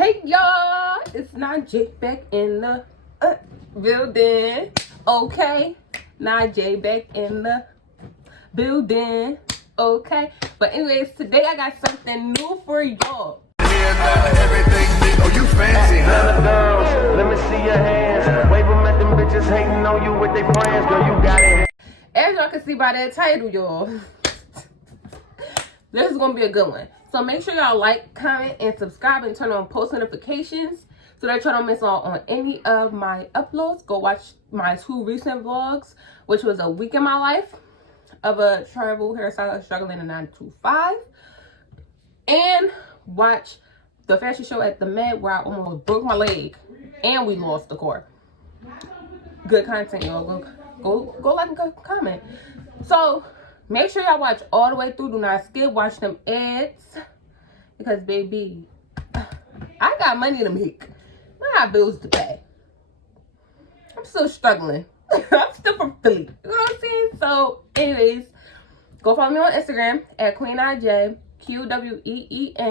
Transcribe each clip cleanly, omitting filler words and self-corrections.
Hey y'all, it's Najee back in the building. Okay, Najee back in the building. Okay, but anyways, today I got something new for y'all. Oh, you fancy, huh? Let me see your hands. Wave them at them bitches hating on you with their friends. Girl, you got it. As y'all can see by that title, y'all, this is gonna be a good one. So make sure y'all like, comment, and subscribe, and turn on post notifications so that y'all don't miss out on any of my uploads. Go watch my 2 recent vlogs, which was a week in my life of a travel hairstylist struggling in a 9 to 5, and watch the fashion show at the Met where I almost broke my leg and we lost the car. Good content, y'all. Go like and comment. So make sure y'all watch all the way through. Do not skip. Watch them ads, because baby, I got money to make. I got bills to pay. I'm still struggling. I'm still from Philly. You know what I'm saying? So anyways, go follow me on Instagram at QueenNajay, QWEEN_NAJAY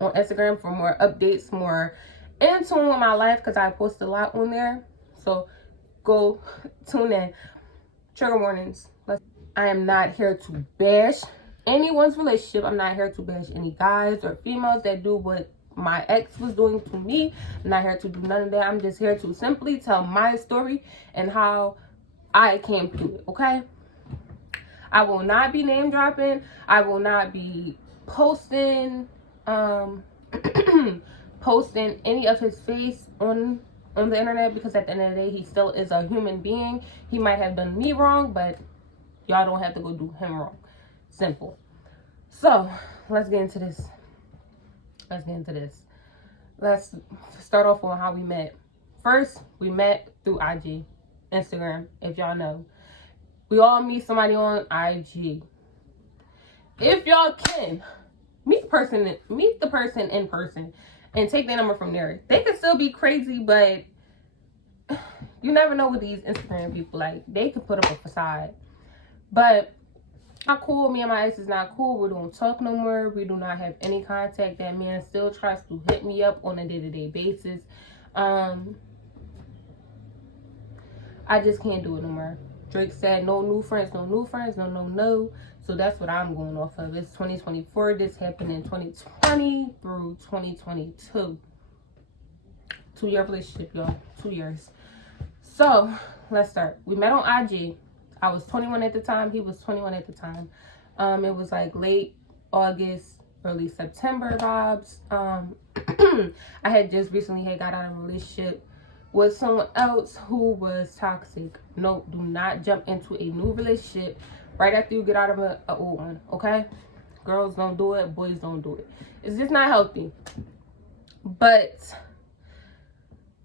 on Instagram for more updates, more in tune with my life, because I post a lot on there. So go tune in. Trigger warnings. I am not here to bash anyone's relationship. I'm not here to bash any guys or females that do what my ex was doing to me. I'm not here to do none of that. I'm just here to simply tell my story and how I came through it, okay? I will not be name dropping. I will not be posting posting any of his face on the internet, because at the end of the day, he still is a human being. He might have done me wrong, but y'all don't have to go do him wrong. Simple. So let's get into this. Let's start off on how we met. First, we met through IG, Instagram, if y'all know. We all meet somebody on IG. If y'all can, meet the person in person and take their number from there. They can still be crazy, but you never know with these Instagram people. Like, they can put up a facade. But not cool. Me and my ex is not cool. We don't talk no more. We do not have any contact. That man still tries to hit me up on a day-to-day basis. I just can't do it no more. Drake said no new friends, no new friends, no. So that's what I'm going off of. It's 2024. This happened in 2020 through 2022. 2-year relationship, y'all. 2 years. So let's start. We met on IG. I was 21 at the time. He was 21 at the time. It was like late August, early September vibes. I had just recently got out of a relationship with someone else who was toxic. No, do not jump into a new relationship right after you get out of an old one, okay? Girls don't do it, boys don't do it. It's just not healthy. But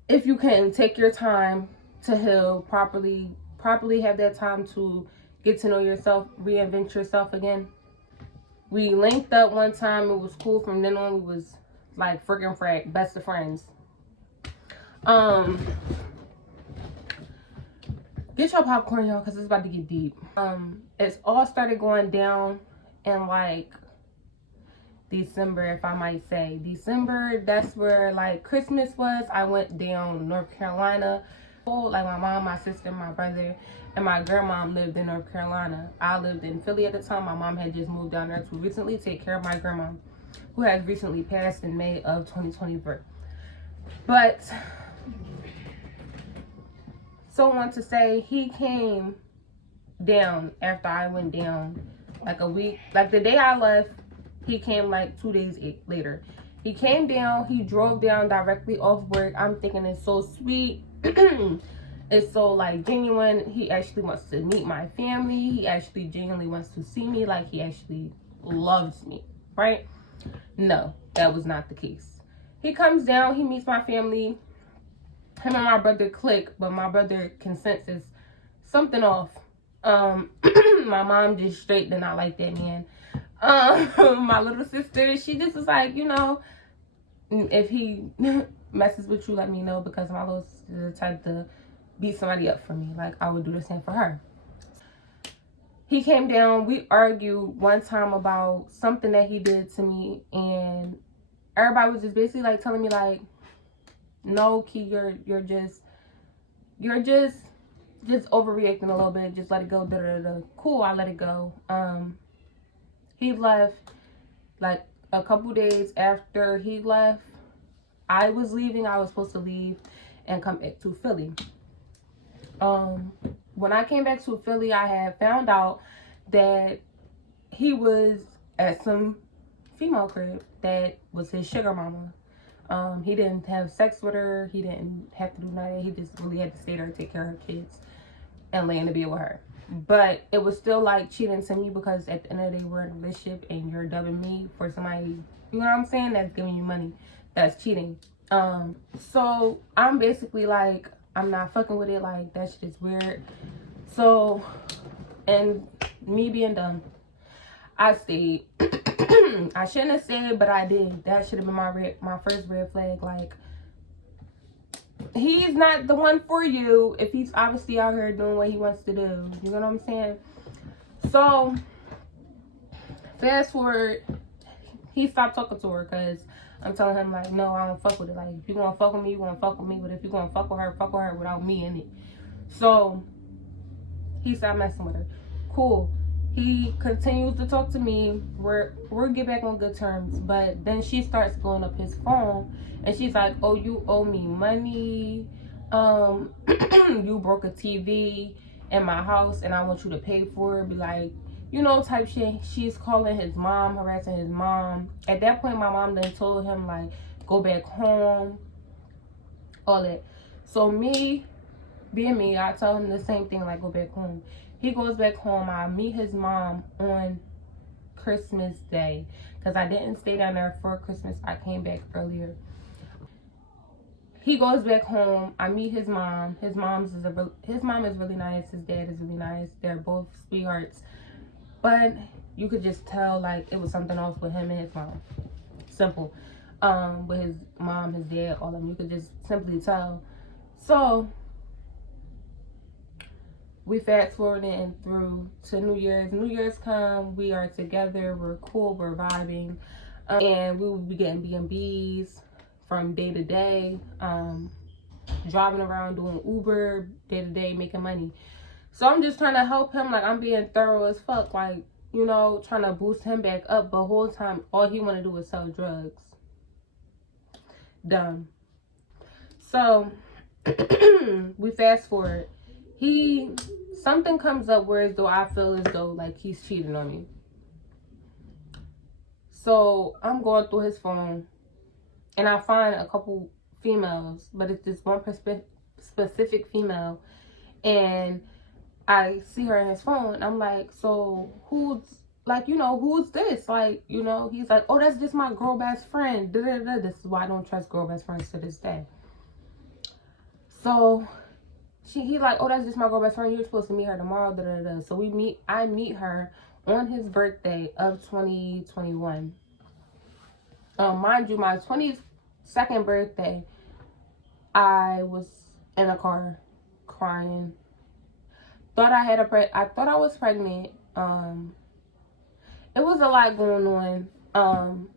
if you can take your time to heal properly have that time to get to know yourself, reinvent yourself again. We linked up one time. It was cool. From then on, we was like freaking best of friends. Get your popcorn, y'all, because it's about to get deep. It's all started going down in like December, if I might say. December, that's where like Christmas was. I went down North Carolina. Like my mom, my sister, my brother, and my grandmom lived in North Carolina. I lived in Philly at the time. My mom had just moved down there to recently take care of my grandma, who has recently passed in May of 2023. But so I want to say, he came down after I went down like a week. Like the day I left, he came like 2 days later. He came down. He drove down directly off work. I'm thinking it's so sweet. It's so like genuine. He actually wants to meet my family. He actually genuinely wants to see me. Like, he actually loves me, right? No, that was not the case. He comes down. He meets my family. Him and my brother click, but my brother can sense something off. My mom just straight did not like that man. My little sister, she just was like, you know, if he messes with you, let me know, because my little sister is the type to beat somebody up for me. Like, I would do the same for her. he came down. We argued one time about something that he did to me, and everybody was just basically like telling me like, no, Key, you're just overreacting a little bit. Just let it go. Da, da, da. Cool, I let it go. He left like a couple days after he left. I was leaving. I was supposed to leave and come back to Philly. When I came back to Philly, I had found out that he was at some female crib that was his sugar mama. He didn't have sex with her. He didn't have to do nothing. He just really had to stay there, take care of her kids, and lay in the bed with her. But it was still like cheating to me, because at the end of the day, we're in a relationship and you're dubbing me for somebody, you know what I'm saying, that's giving you money. That's cheating. So I'm basically like, I'm not fucking with it. Like, that shit is weird. So, and me being dumb, I stayed. I shouldn't have stayed, but I did. That should have been my first red flag. Like, he's not the one for you if he's obviously out here doing what he wants to do. You know what I'm saying? So, fast forward, he stopped talking to her because I'm telling him, like, no, I don't fuck with it. Like, if you gonna fuck with me, you gonna fuck with me. But if you gonna fuck with her without me in it. So, he stopped messing with her. Cool. He continues to talk to me. We're get back on good terms. But then she starts blowing up his phone. And she's like, oh, you owe me money. You broke a TV in my house and I want you to pay for it. Be like, you know, type shit. She's calling his mom, harassing his mom. At that point, my mom then told him, like, go back home. All that. So me, being me, I tell him the same thing, like, go back home. He goes back home. I meet his mom on Christmas Day, because I didn't stay down there for Christmas. I came back earlier. He goes back home. I meet his mom. His mom is really nice. His dad is really nice. They're both sweethearts. But you could just tell, like, it was something else with him and his mom. Simple. With his mom, his dad, all of them. You could just simply tell. So, we fast forwarding through to New Year's. New Year's come, we are together, we're cool, we're vibing. And we will be getting B&Bs from day to day. Driving around doing Uber, day to day, making money. So I'm just trying to help him. Like, I'm being thorough as fuck. Like, you know, trying to boost him back up. But the whole time, all he want to do is sell drugs. Dumb. So, we fast forward. Something comes up where as though I feel as though, like, he's cheating on me. So, I'm going through his phone. And I find a couple females. But it's just one specific female. And I see her in his phone. And I'm like, so who's this? Like, you know, he's like, oh, that's just my girl best friend. Da, da, da. This is why I don't trust girl best friends to this day. So he's like, oh, that's just my girl best friend. You're supposed to meet her tomorrow. Da, da, da. So I meet her on his birthday of 2021. Mind you, my 22nd birthday, I was in a car crying. I thought I was pregnant. It was a lot going on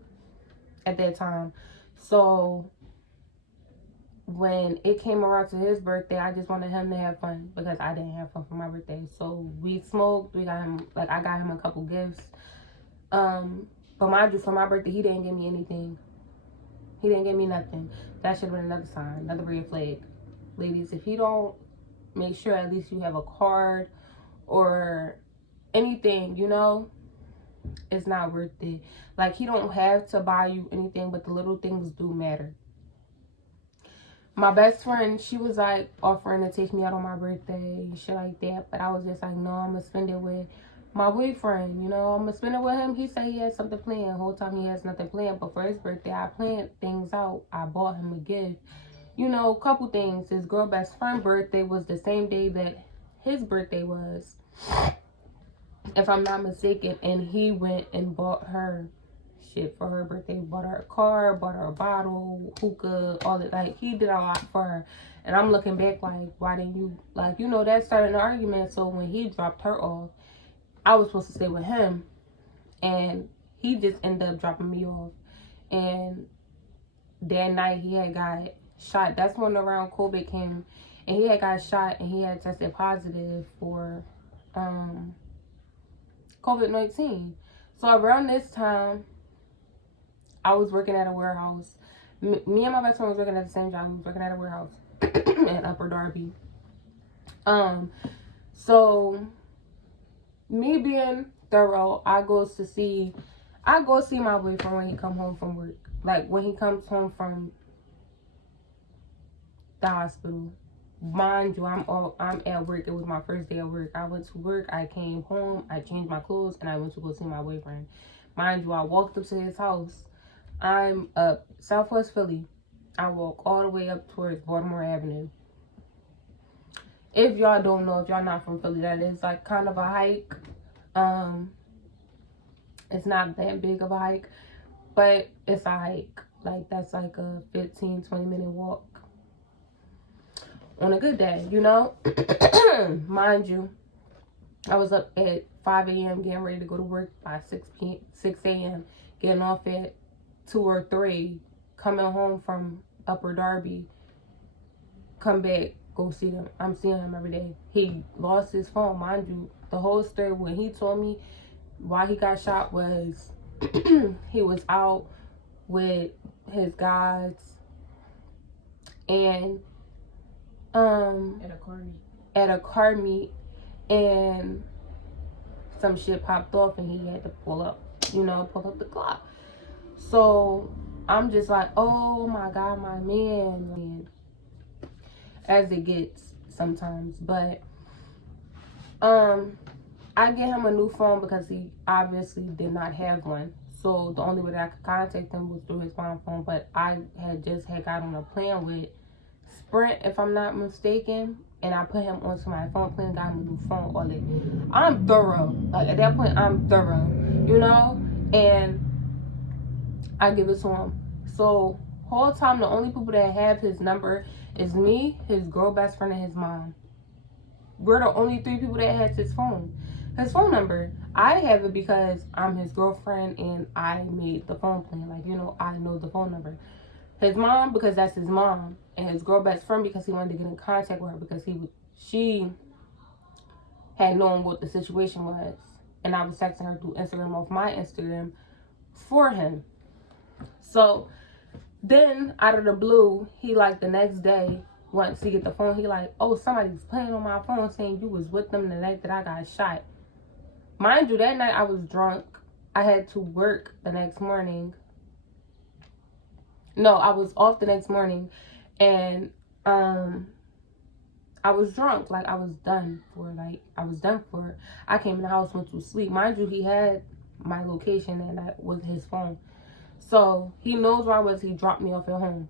at that time. So when it came around to his birthday, I just wanted him to have fun because I didn't have fun for my birthday. So we smoked. I got him a couple gifts. But mind you, for my birthday, he didn't give me anything. He didn't give me nothing. That should have been another sign, another red flag. Ladies, if he don't make sure at least you have a card or anything, you know, it's not worth it. Like, he don't have to buy you anything, but the little things do matter. My best friend, she was like offering to take me out on my birthday, shit like that. But I was just like, no, I'm gonna spend it with my boyfriend, you know, I'm gonna spend it with him. He said he had something planned. The whole time he has nothing planned. But for his birthday, I planned things out. I bought him a gift. You know, a couple things. His girl best friend birthday was the same day that his birthday was, if I'm not mistaken. And he went and bought her shit for her birthday. Bought her a car, bought her a bottle, hookah, all that. Like, he did a lot for her. And I'm looking back like, why didn't you, like, you know, that started an argument. So when he dropped her off, I was supposed to stay with him, and he just ended up dropping me off. And that night he had got shot. That's when around COVID came, and he had got shot, and he had tested positive for COVID-19. So around this time, I was working at a warehouse. Me and my best friend was working at the same job. We was working at a warehouse in Upper Darby. So me being thorough, I go see my boyfriend when he come home from work. Like when he comes home from the hospital. Mind you, I'm at work. It was my first day at work. I went to work. I came home. I changed my clothes, and I went to go see my boyfriend. Mind you, I walked up to his house. I'm up Southwest Philly. I walk all the way up towards Baltimore Avenue. If y'all don't know, if y'all not from Philly, that is like kind of a hike. It's not that big of a hike, but it's a hike. Like that's like a 15-20 minute walk on a good day, you know. Mind you, I was up at 5 a.m. getting ready to go to work by 6 a.m. getting off at 2 or 3, coming home from Upper Darby, come back, go see him. I'm seeing him every day. He lost his phone. Mind you, the whole story when he told me why he got shot was he was out with his guys and at a car meet, and some shit popped off and he had to pull up the clock. So I'm just like, oh my God, my man, as it gets sometimes. But I get him a new phone because he obviously did not have one. So the only way that I could contact him was through his mom phone. But I had got on a plan with Sprint, if I'm not mistaken, and I put him onto my phone plan, got him a new phone, all that. I'm thorough. Like at that point, I'm thorough, you know, and I give it to him. So whole time, the only people that have his number is me, his girl best friend, and his mom. We're the only 3 people that has his phone number. I have it because I'm his girlfriend and I made the phone plan. Like, you know, I know the phone number. His mom, because that's his mom, and his girl best friend because he wanted to get in contact with her because she had known what the situation was, and I was texting her through Instagram off my Instagram for him. So then out of the blue, he like the next day, once he get the phone, he like, oh, somebody's playing on my phone saying you was with them the night that I got shot. Mind you, that night I was drunk. I had to work the next morning. No, I was off the next morning, and I was drunk. Like I was done for. I came in the house, went to sleep. Mind you, he had my location and that was his phone. So he knows where I was. He dropped me off at home.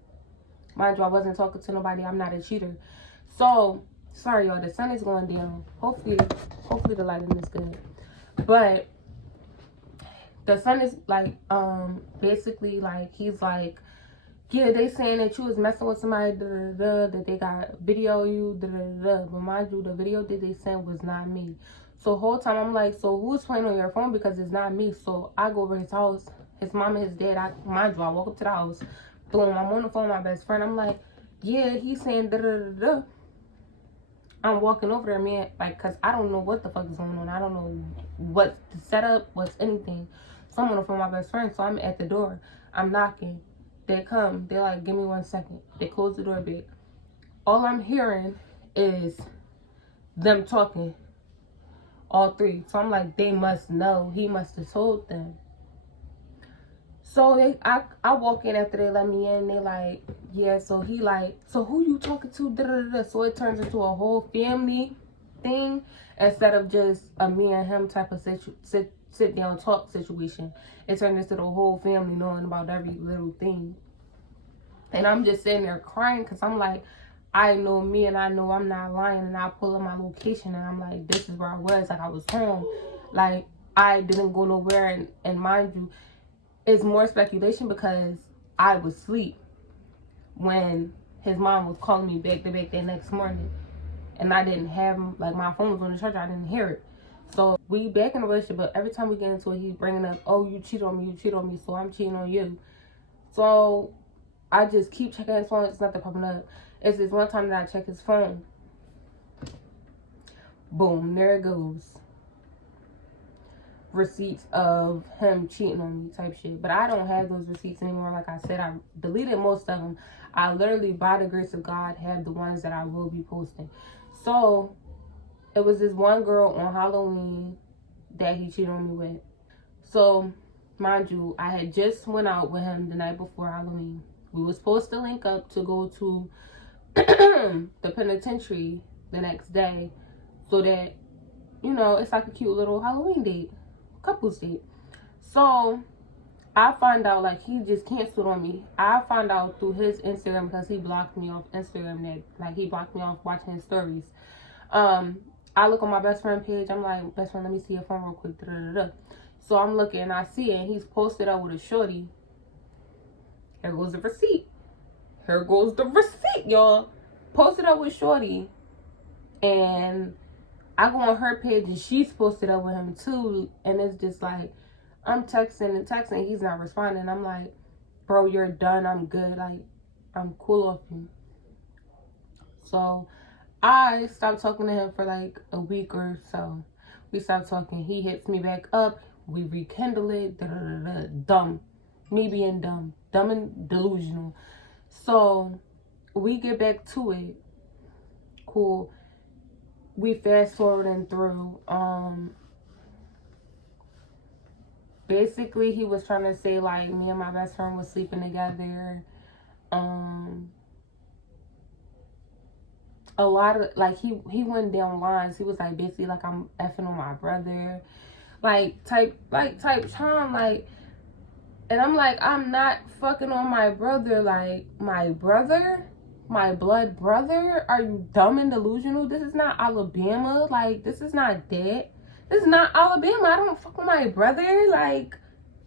Mind you, I wasn't talking to nobody. I'm not a cheater. So sorry y'all, the sun is going down. Hopefully the lighting is good. But the sun is like basically like he's like, yeah, they saying that you was messing with somebody, that they got video you, But mind you, the video that they sent was not me. So whole time I'm like, so who's playing on your phone because it's not me? So I go over his house, his mom and his dad. Mind you, I walk up to the house, boom, I'm on the phone with my best friend. I'm like, yeah, he's saying I'm walking over there, man, like, cause I don't know what the fuck is going on. I don't know what's the setup, what's anything. So I'm on the phone with my best friend. So I'm at the door. I'm knocking. They come. They're like, give me 1 second. They close the door big. All I'm hearing is them talking. All 3. So I'm like, they must know. He must have told them. So I walk in after they let me in. They like, yeah. So he like, so who you talking to? So it turns into a whole family thing instead of just a me and him type of sit down talk situation. It turned into the whole family knowing about every little thing. And I'm just sitting there crying because I'm like, I know me and I know I'm not lying. And I pull up my location and I'm like, this is where I was. Like I was home. Like I didn't go nowhere. And mind you, it's more speculation because I was asleep when his mom was calling me back to back that next morning. And I didn't have, like my phone was on the charger. I didn't hear it. So we back in a relationship, but every time we get into it, he's bringing up, oh, you cheat on me, so I'm cheating on you. So I just keep checking his phone. It's nothing popping up. It's this one time that I check his phone. Boom, there it goes. Receipts of him cheating on me type shit. But I don't have those receipts anymore. Like I said, I deleted most of them. I literally, by the grace of God, have the ones that I will be posting. So it was this one girl on Halloween that he cheated on me with. So mind you, I had just went out with him the night before Halloween. We were supposed to link up to go to the penitentiary the next day, so that, you know, it's like a cute little Halloween date, couples date. So I find out, like, he just canceled on me. I find out through his Instagram, because he blocked me off Instagram, that, like, he blocked me off watching his stories. I look on my best friend page. I'm like, best friend, let me see your phone real quick. Da-da-da-da. So I'm looking and I see it, and he's posted up with a shorty. Here goes the receipt. Here goes the receipt, y'all. Posted up with shorty. And I go on her page and she's posted up with him too. And it's just like, I'm texting and texting. He's not responding. I'm like, bro, you're done. I'm good. Like, I'm cool off you. So I stopped talking to him for like a week or so. We stopped talking. He hits me back up. We rekindle it. Da-da-da-da. Dumb. Me being dumb. Dumb and delusional. So we get back to it. Cool. We fast forwarding through. Basically he was trying to say like me and my best friend was sleeping together. A lot of, like, he went down lines. He was like, basically like, I'm effing on my brother, like type charm, like. And I'm like, I'm not fucking on my brother. Like, my brother, my blood brother? Are you dumb and delusional? This is not Alabama. Like, this is not that. This is not Alabama. I don't fuck with my brother. Like,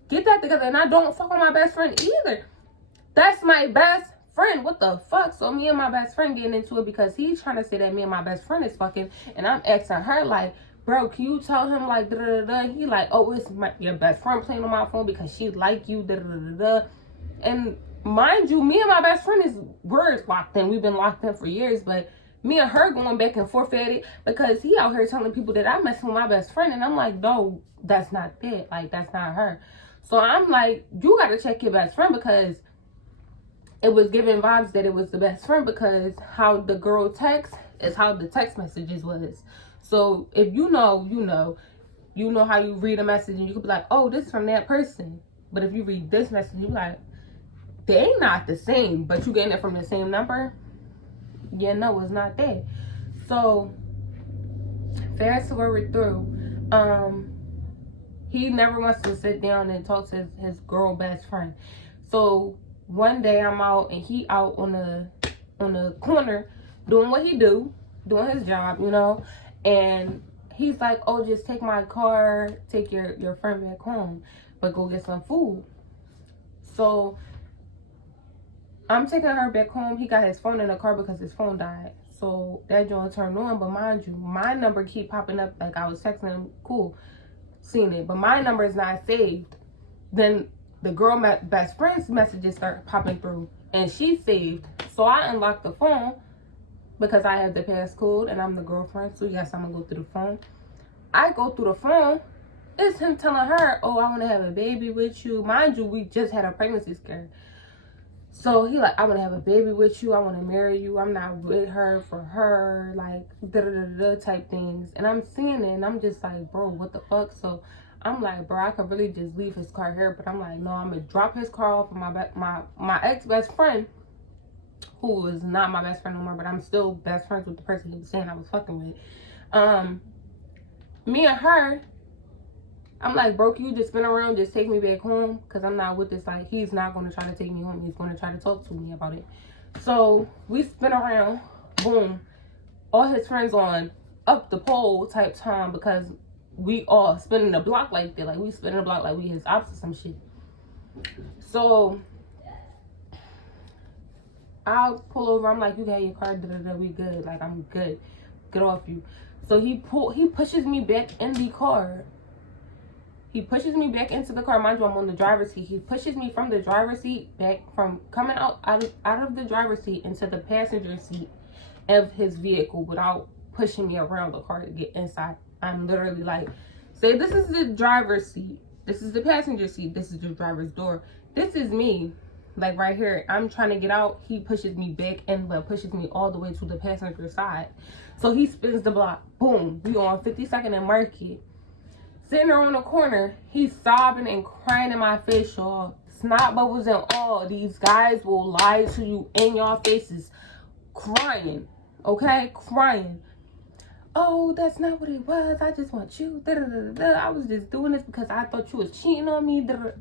get that together. And I don't fuck with my best friend either. That's my best friend. What the fuck? So me and my best friend getting into it because he's trying to say that me and my best friend is fucking. And I'm asking her, like, bro, can you tell him, like, da-da-da-da? He like, oh, it's your best friend playing on my phone because she like you, da-da-da-da. And mind you, me and my best friend we're locked in. We've been locked in for years, but me and her going back and forth at it because he out here telling people that I'm messing with my best friend. And I'm like, no, that's not it. Like, that's not her. So I'm like, you got to check your best friend, because it was giving vibes that it was the best friend, because how the girl texts is how the text messages was. So if you know, you know how you read a message and you could be like, oh, this is from that person. But if you read this message, you be like, they ain't not the same, but you getting it from the same number. Yeah, no, it's not that. So fast forward through, he never wants to sit down and talk to his girl best friend. So one day I'm out and he out on the corner doing what he do, doing his job, you know. And he's like, oh, just take my car, take your friend back home, but go get some food. So I'm taking her back home. He got his phone in the car because his phone died. So that joint turned on. But mind you, my number keep popping up. Like, I was texting him, cool, seen it. But my number is not saved. Then the girl, my best friend's messages start popping through. And she's saved. So I unlocked the phone, because I have the passcode and I'm the girlfriend. So yes, I'm going to go through the phone. I go through the phone. It's him telling her, oh, I want to have a baby with you. Mind you, we just had a pregnancy scare. So he like, I want to have a baby with you. I want to marry you. I'm not with her for her. Like, da-da-da-da type things. And I'm seeing it and I'm just like, bro, what the fuck? So I'm like, bro, I could really just leave his car here. But I'm like, no, I'm going to drop his car off of my ex-best friend, who is not my best friend no more, but I'm still best friends with the person he was saying I was fucking with. Me and her, I'm like, bro, can you just spin around, just take me back home? Because I'm not with this. Like, he's not going to try to take me home. He's going to try to talk to me about it. So we spin around, boom. All his friends on up the pole type time, because we all spinning the block like that. Like, we spinning the block like we his ops or some shit. So I'll pull over. I'm like, you got your car, da-da-da, we good. Like, I'm good. Get off you. So he pushes me back in the car. He pushes me back into the car. Mind you, I'm on the driver's seat. He pushes me from the driver's seat back, from coming out of the driver's seat into the passenger seat of his vehicle without pushing me around the car to get inside. I'm literally like, say this is the driver's seat. This is the passenger seat. This is the driver's door. This is me. Like right here, I'm trying to get out. He pushes me back and pushes me all the way to the passenger side. So he spins the block. Boom. We on 52nd and Market. Sitting there on the corner, he's sobbing and crying in my face, y'all. Snot bubbles and all. These guys will lie to you in your faces. Crying. Okay? Crying. Oh, that's not what it was. I just want you. Da, da, da, da. I was just doing this because I thought you was cheating on me. Da, da.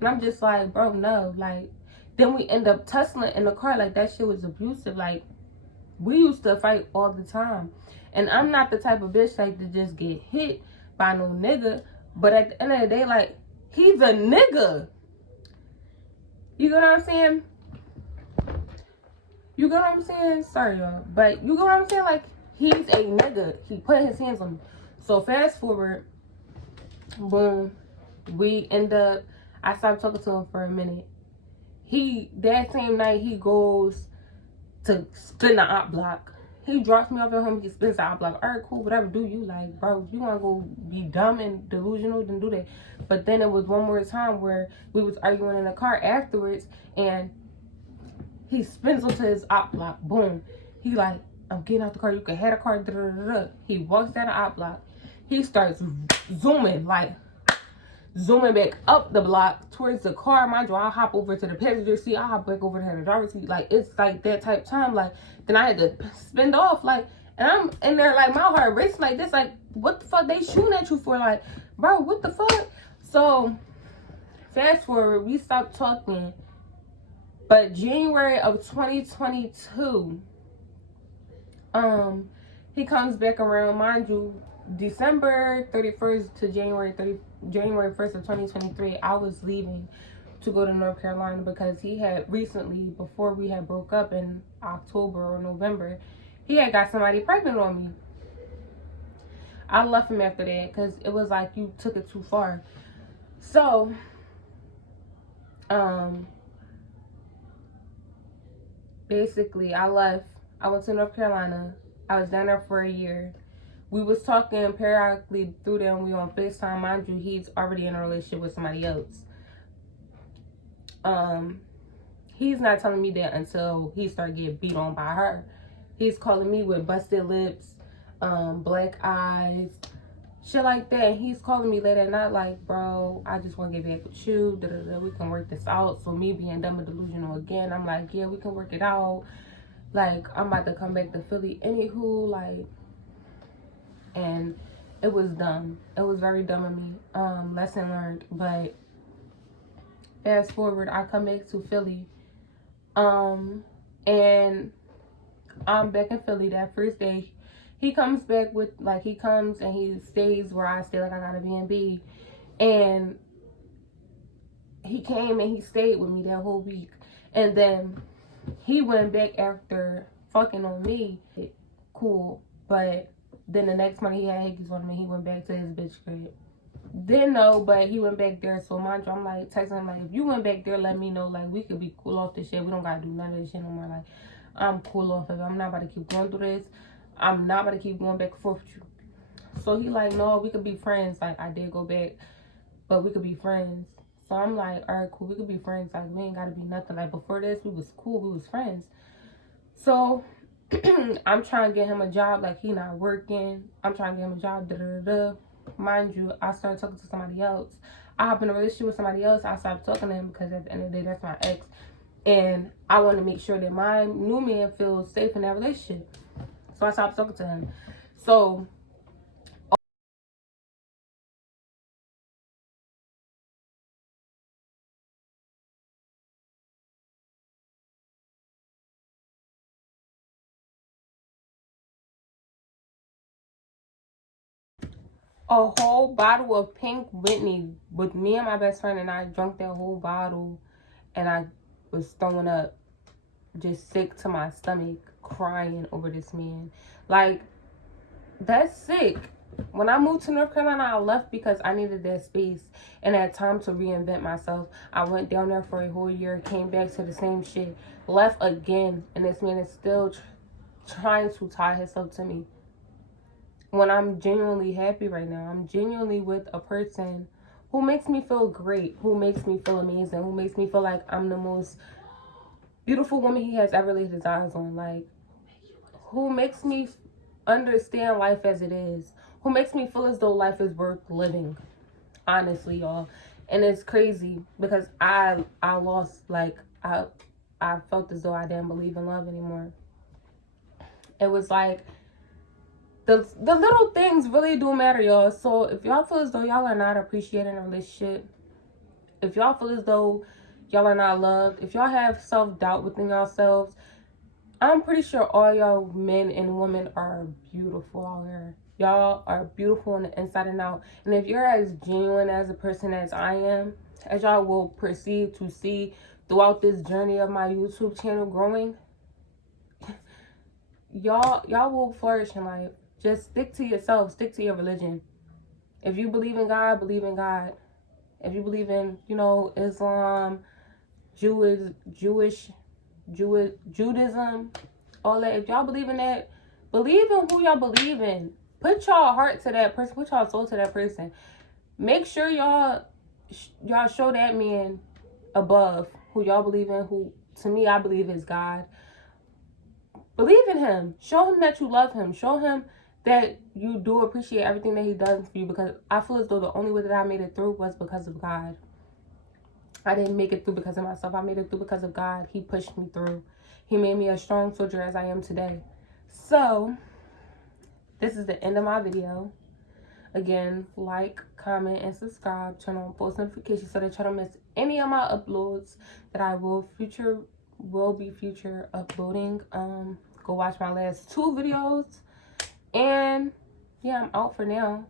And I'm just like, bro, no. Like, then we end up tussling in the car. Like, that shit was abusive. Like, we used to fight all the time. And I'm not the type of bitch like to just get hit by no nigga. But at the end of the day, like, he's a nigga. You know what I'm saying? You get what I'm saying? Sorry, y'all. But you get what I'm saying? Like, he's a nigga. He put his hands on me. So fast forward. Boom. We end up, I stopped talking to him for a minute. That same night, he goes to spin the op block. He drops me off at home. He spins the op block. All right, cool. Whatever do you like, bro. If you want to go be dumb and delusional, then do that. But then it was one more time where we was arguing in the car afterwards. And he spins onto his op block. Boom. He like, I'm getting out the car. You can have a car. Da, da, da, da. He walks down the op block. He starts zooming back up the block towards the car. Mind you, I hop over to the passenger seat. I hop back over to the driver's seat. Like, it's like that type time. Like, then I had to spin off. Like, and I'm in there, like, my heart racing like this. Like, what the fuck they shooting at you for? Like, bro, what the fuck? So, fast forward, we stopped talking. But January of 2022, he comes back around. Mind you, December 31st to January 1st of 2023, I was leaving to go to North Carolina because he had recently, before we had broke up in October or November, he had got somebody pregnant on me. I left him after that because it was like, you took it too far. So, basically, I left. I went to North Carolina. I was down there for a year. We was talking periodically through them. We on FaceTime. Mind you, he's already in a relationship with somebody else. He's not telling me that until he started getting beat on by her. He's calling me with busted lips, black eyes, shit like that. And he's calling me late at night like, bro, I just want to get back with you. Da, da, da. We can work this out. So me being dumb and delusional again, I'm like, yeah, we can work it out. Like, I'm about to come back to Philly. Anywho, like, and it was dumb. It was very dumb of me. Lesson learned. But fast forward, I come back to Philly. And I'm back in Philly that first day. He comes back with, like, he comes and he stays where I stay. Like, I got a B&B. And he came and he stayed with me that whole week. And then he went back after fucking on me. Cool. But then the next month he had hickeys on me. He went back to his bitch crib. Didn't know, but he went back there. So mind you, I'm like texting him like, if you went back there, let me know. Like, we could be cool off this shit. We don't gotta do none of this shit no more. Like, I'm cool off of it. I'm not about to keep going through this. I'm not about to keep going back and forth with you. So he like, no, we could be friends. Like, I did go back, but we could be friends. So I'm like, all right, cool. We could be friends. Like, we ain't gotta be nothing. Like, before this, we was cool. We was friends. So I'm trying to get him a job. Like, he not working. I'm trying to get him a job. Da da da. Mind you, I started talking to somebody else. I hop in a relationship with somebody else. I stopped talking to him because at the end of the day, that's my ex. And I want to make sure that my new man feels safe in that relationship. So I stopped talking to him. So a whole bottle of Pink Whitney with me and my best friend, and I drank that whole bottle, and I was throwing up, just sick to my stomach, crying over this man. Like, That's sick. When I moved to North Carolina, I left because I needed that space and that time to reinvent myself. I went down there for a whole year, came back to the same shit, left again, and this man is still trying to tie himself to me. When I'm genuinely happy right now, I'm genuinely with a person who makes me feel great, who makes me feel amazing, who makes me feel like I'm the most beautiful woman he has ever laid his eyes on. Like, who makes me understand life as it is, who makes me feel as though life is worth living, honestly, y'all. And it's crazy because I lost, like, I felt as though I didn't believe in love anymore. It was like the little things really do matter, y'all. So if y'all feel as though y'all are not appreciating a relationship, if y'all feel as though y'all are not loved, if y'all have self-doubt within yourselves, I'm pretty sure all y'all men and women are beautiful out here. Y'all are beautiful on the inside and out. And if you're as genuine as a person as I am, as y'all will perceive to see throughout this journey of my YouTube channel growing, y'all will flourish in life. Just stick to yourself. Stick to your religion. If you believe in God, believe in God. If you believe in, Islam, Judaism, all that. If y'all believe in that, believe in who y'all believe in. Put y'all heart to that person. Put y'all soul to that person. Make sure y'all show that man above who y'all believe in, who to me I believe is God. Believe in him. Show him that you love him. Show him that you do appreciate everything that he does for you, because I feel as though the only way that I made it through was because of God. I didn't make it through because of myself. I made it through because of God. He pushed me through. He made me a strong soldier as I am today. So, this is the end of my video. Again, like, comment, and subscribe. Turn on post notifications so that you don't miss any of my uploads that I will be future uploading. Go watch my last 2 videos. And yeah, I'm out for now.